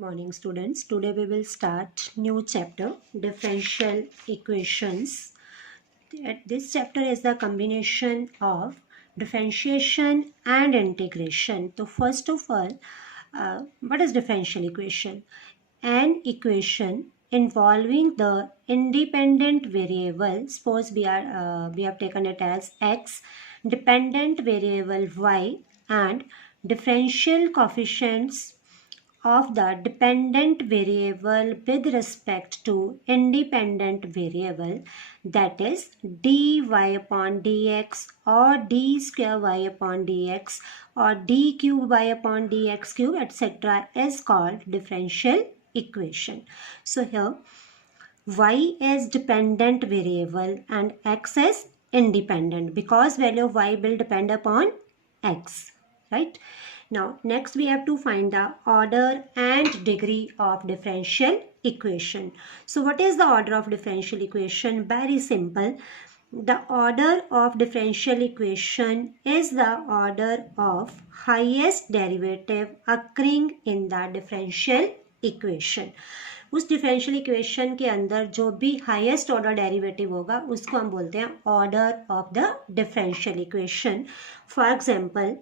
Morning students, today we will start new chapter differential equations. This chapter is the combination of differentiation and integration. So first of all, what is differential equation? An equation involving the independent variable, suppose we have taken it as x, dependent variable y, and differential coefficients of the dependent variable with respect to independent variable, that is dy upon dx or d square y upon dx or d cube y upon dx cube, etc. is called differential equation. So here y is dependent variable and x is independent because value of y will depend upon x, right? Now next we have to find the order and degree of differential equation. So what is the order of differential equation? Very simple. The order of differential equation is the order of highest derivative occurring in the differential equation. उस differential equation के अंदर जो भी highest order derivative होगा उसको हम बोलते हैं order of the differential equation. For example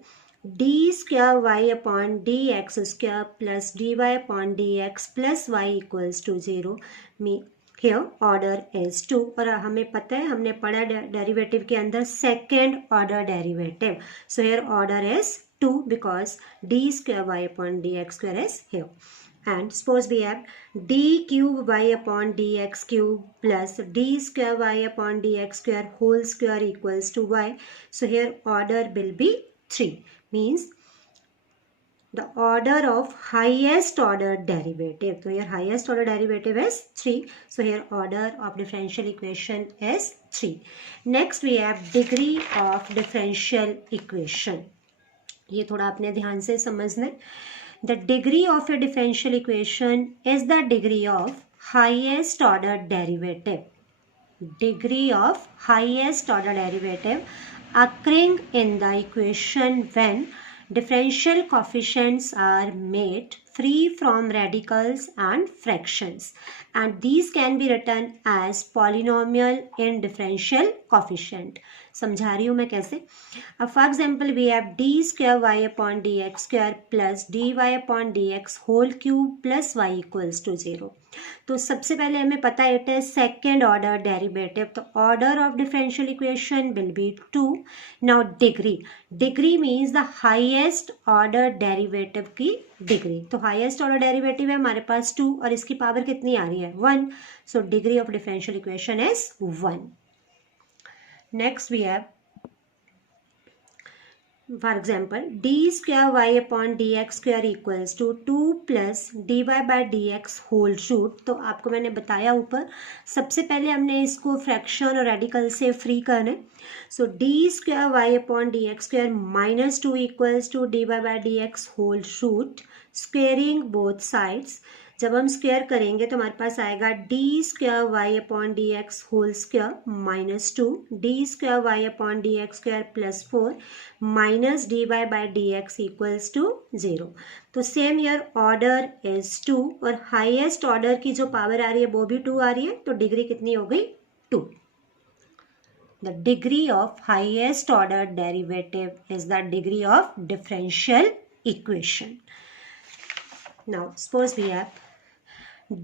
d square y upon d x square plus d y upon d x plus y equals to 0 me here order is 2 और हमें पता है हमने पढ़ा डेरिवेटिव के अंदर second order derivative. So here order is 2 because d square y upon dx square is here. And suppose we have d cube y upon dx cube plus d square y upon dx square whole square equals to y. So here order will be 3, means the order of highest order derivative. So here highest order derivative is 3. So here order of differential equation is 3. Next we have degree of differential equation. ये थोड़ा अपने ध्यान से समझना है. The degree of a differential equation is the degree of highest order derivative. Degree of highest order derivative occurring in the equation when differential coefficients are made free from radicals and fractions, and these can be written as polynomial in differential coefficient. समझा रही हूँ मैं कैसे. For example we have d square y upon d x square plus d y upon d x whole cube plus y equals to 0. तो सबसे पहले हमें पता है it is second order derivative. तो order of differential equation will be 2. Now degree means the highest order derivative की degree. तो highest order derivative है हमारे पास 2 और इसकी पावर कितनी आ रही है 1. So degree of differential equation is 1. Next we have, for example, d square y upon dx square equals to 2 plus dy by dx whole root. तो आपको मैंने बताया ऊपर सबसे पहले हमने इसको फ्रैक्शन और रेडिकल से फ्री करना है. सो d square y upon dx square minus 2 equals to dy by dx whole root. Squaring both sides. जब हम स्क्वेयर करेंगे तो हमारे पास आएगा d square y upon d x whole square minus 2 d square y upon d x square plus 4 minus d y by d x equals to 0. तो same year order is 2 और highest order की जो पावर आ रही है वो भी 2 आ रही है. तो डिग्री कितनी हो गई 2. The degree of highest order derivative is the degree of differential equation. Now suppose we have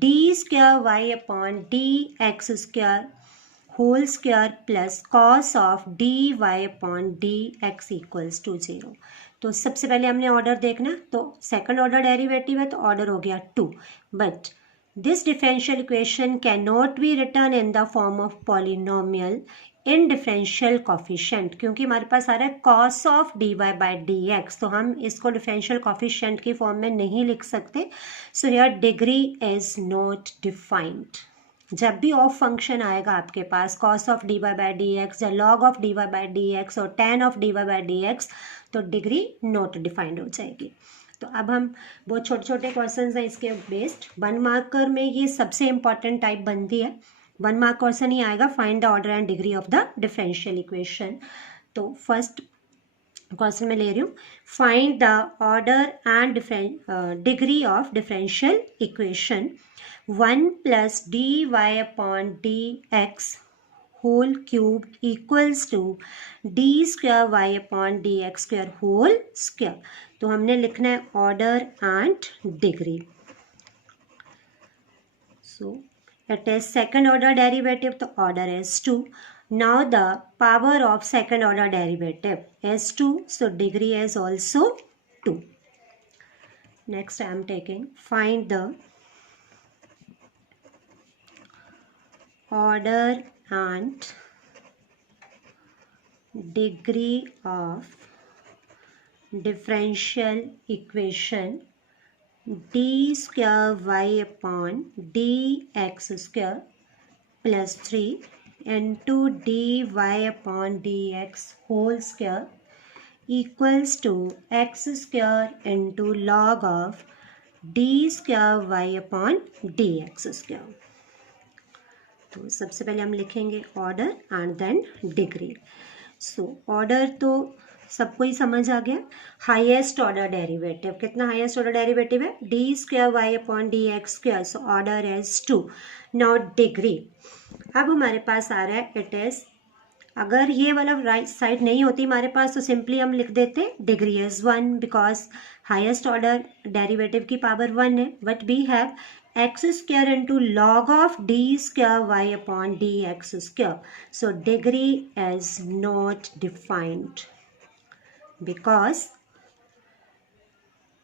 d square y upon dx square whole square plus cos of dy upon dx equals to 0. तो सबसे पहले हमने ऑर्डर देखना. तो second order derivative है तो ऑर्डर हो गया 2. But this differential equation can not be written in the form of polynomial in differential coefficient, क्योंकि हमारे पास आ रहा है cos of d y by d x. तो हम इसको डिफरेंशियल कॉफिशेंट की फॉर्म में नहीं लिख सकते. So here degree is not defined. जब भी ऑफ फंक्शन आएगा आपके पास cos of d y by d x या log of d y by d x और tan of d y by d x, तो डिग्री नॉट डिफाइंड हो जाएगी. तो अब हम बहुत छोटे छोटे क्वेश्चन हैं इसके बेस्ड. 1 मार्कर में ये सबसे इंपॉर्टेंट टाइप बनती है. 1 मार्क क्वेश्चन ही आएगा find the order and degree of the differential equation. तो फर्स्ट क्वेश्चन में ले रही हूँ, find the order and degree of differential equation 1 plus d y upon d x whole cube equals to d square y upon d x square whole square. तो हमने लिखना है order and degree. So it is second order derivative, तो order is 2. Now the power of second order derivative is 2, so degree is also 2. Next I am taking find the order and degree of differential equation d square y upon dx square plus 3 into dy upon dx whole square equals to x square into log of d square y upon dx square. तो सबसे पहले हम लिखेंगे order and then degree. So order तो सबको ही समझ आ गया। हाईएस्ट ऑर्डर डेरिवेटिव, कितना हाईएस्ट ऑर्डर डेरिवेटिव है, d square y upon d x square, so order is 2. Now degree, अब हमारे पास आ रहा है इट इज, अगर ये वाला राइट साइड नहीं होती हमारे पास तो सिंपली हम लिख देते degree is 1 because highest order derivative की पावर 1 है, but we have x square into log of d square y upon d x square, so degree is not defined because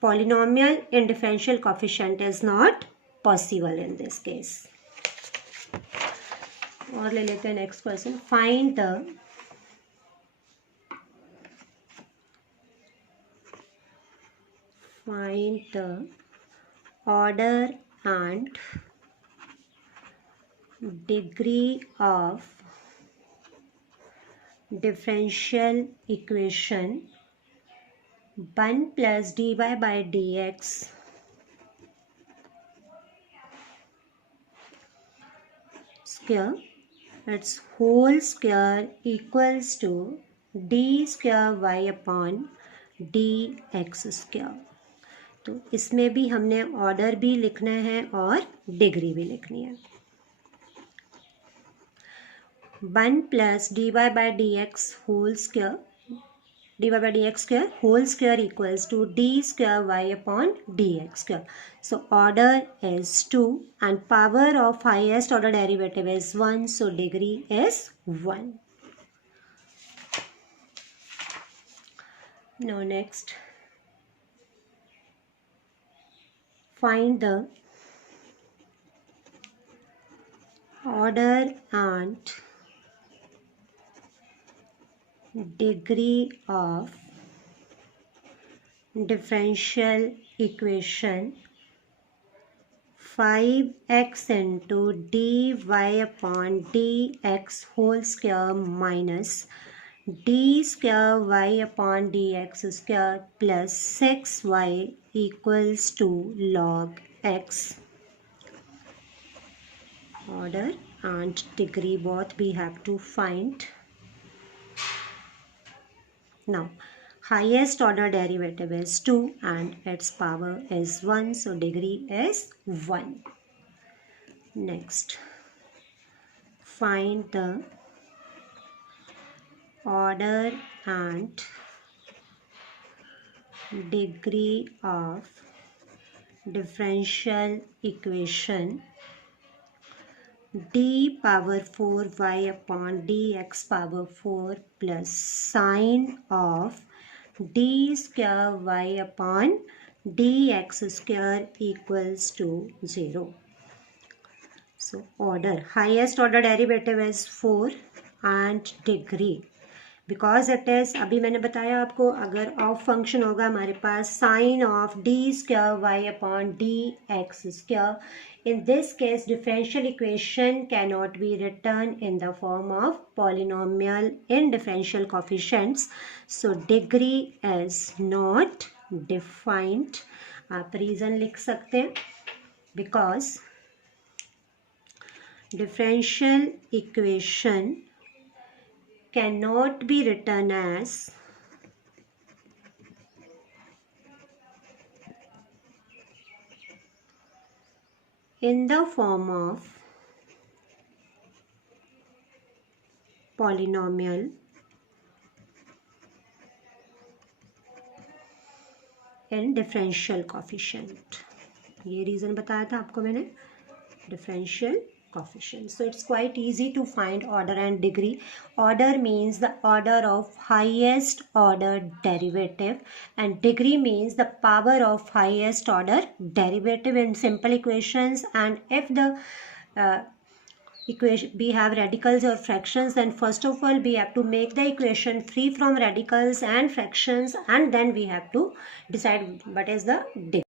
polynomial in differential coefficient is not possible in this case. और ले लेते हैं next question, find the order and degree of differential equation 1 plus dy by dx square its whole square equals to d square y upon dx square. तो इसमें भी हमने ऑर्डर भी लिखना है और डिग्री भी लिखनी है. 1 plus dy by dx whole square, dy by dx square whole square equals to d square y upon dx square. So order is 2 and power of highest order derivative is 1, so degree is 1. Now next, find the order and degree of differential equation 5x into dy upon dx whole square minus d square y upon dx square plus 6y equals to log x. Order and degree both we have to find. Now highest order derivative is 2 and its power is 1, so degree is 1. Next, find the order and degree of differential equation d power 4 y upon dx power 4 plus sine of d square y upon dx square equals to 0. So order, highest order derivative is 4 and degree because it is, अभी मैंने बताया आपको, अगर of function होगा हमारे पास sine of d square y upon d x square. In this case, differential equation cannot be written in the form of polynomial in differential coefficients. So degree is not defined. आप reason लिख सकते हैं because differential equation cannot be written as in the form of polynomial and differential coefficient. ये रीज़न बताया था आपको मैंने, differential coefficient. So it's quite easy to find order and degree. Order means the order of highest order derivative, and degree means the power of highest order derivative in simple equations. And if the equation we have radicals or fractions, then first of all we have to make the equation free from radicals and fractions, and then we have to decide what is the degree.